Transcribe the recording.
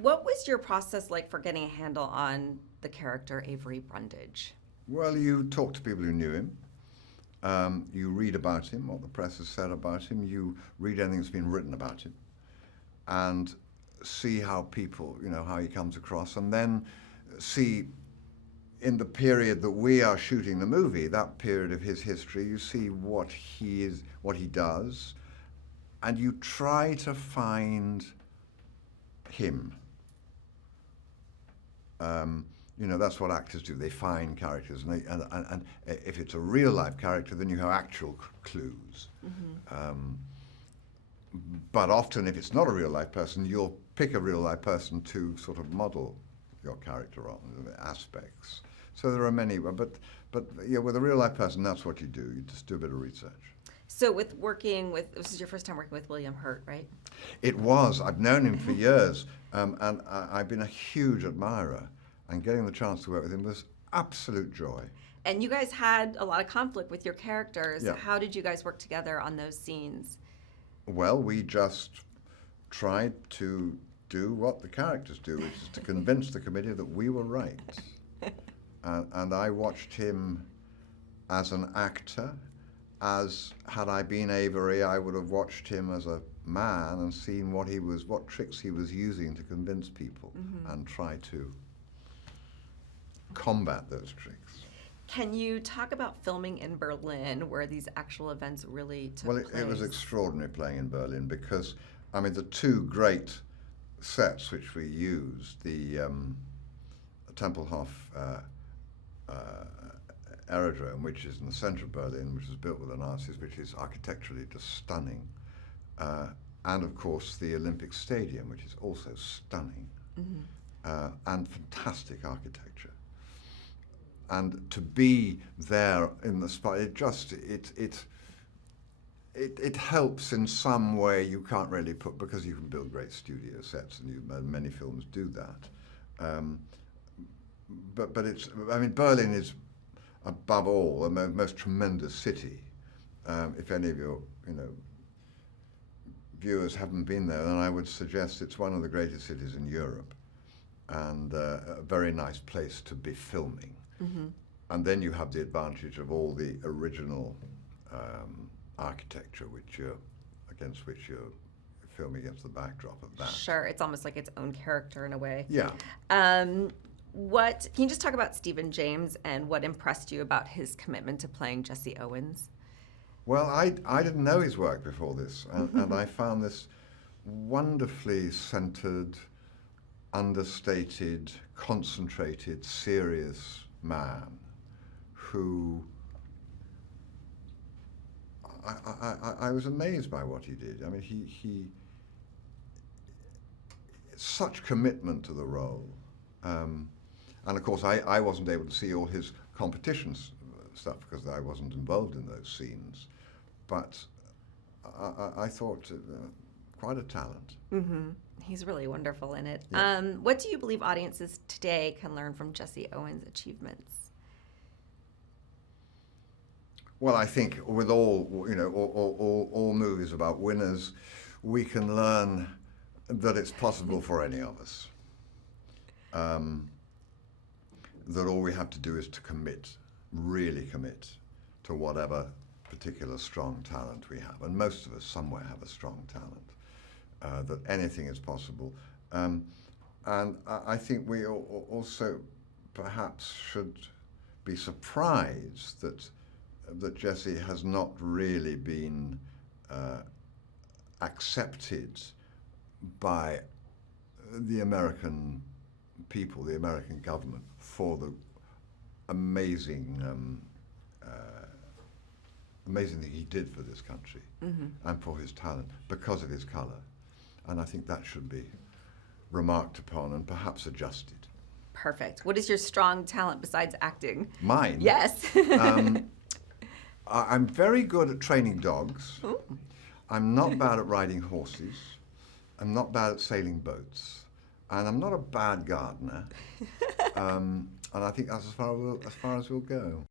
What was your process like for getting a handle on the character Avery Brundage? Well, you talk to people who knew him. You read about him, what the press has said about him. You read anything that's been written about him, and see how people, how he comes across, and then see in the period that we are shooting the movie, that period of his history, you see what he is, what he does, and you try to find him. That's what actors do. They find characters, and if it's a real life character, then you have actual clues. Mm-hmm. But often, if it's not a real life person, you'll pick a real life person to sort of model your character on, the aspects. So there are many, but with a real life person, that's what you do. You just do a bit of research. So this is your first time working with William Hurt, right? It was. I've known him for years, and I've been a huge admirer. And getting the chance to work with him was absolute joy. And you guys had a lot of conflict with your characters. Yeah. How did you guys work together on those scenes? Well, we just tried to do what the characters do, which is to convince the committee that we were right. And I watched him as an actor. As had I been Avery, I would have watched him as a man and seen what tricks he was using to convince people, mm-hmm. and try to combat those tricks. Can you talk about filming in Berlin, where these actual events really took place? Well, it was extraordinary playing in Berlin because, the two great sets which we used, the Tempelhof aerodrome, which is in the center of Berlin, which was built with the Nazis, which is architecturally just stunning, and of course the Olympic Stadium, which is also stunning, mm-hmm. And fantastic architecture. And to be there in the spot, it helps in some way you can't really put, because you can build great studio sets, and many films do that. But Berlin is above all the most tremendous city. If any of your viewers haven't been there, then I would suggest it's one of the greatest cities in Europe, and a very nice place to be filming. Mm-hmm. And then you have the advantage of all the original architecture, against which you're filming against the backdrop of that. Sure, it's almost like its own character in a way. Yeah. Can you just talk about Stephen James and what impressed you about his commitment to playing Jesse Owens? Well, I didn't know his work before this, and I found this wonderfully centered, understated, concentrated, serious man who I was amazed by what he did. He such commitment to the role. And of course, I wasn't able to see all his competitions stuff because I wasn't involved in those scenes. But I thought quite a talent. Mm-hmm. He's really wonderful in it. Yeah. What do you believe audiences today can learn from Jesse Owens' achievements? Well, I think with all movies about winners, we can learn that it's possible for any of us. That all we have to do is to really commit to whatever particular strong talent we have. And most of us somewhere have a strong talent, that anything is possible. And I think we also perhaps should be surprised that Jesse has not really been accepted by the American people, the American government, for the amazing thing he did for this country, mm-hmm. and for his talent, because of his color. And I think that should be remarked upon and perhaps adjusted. Perfect. What is your strong talent besides acting? Mine? Yes. I'm very good at training dogs. Ooh. I'm not bad at riding horses. I'm not bad at sailing boats. And I'm not a bad gardener. And I think that's as far as we'll go.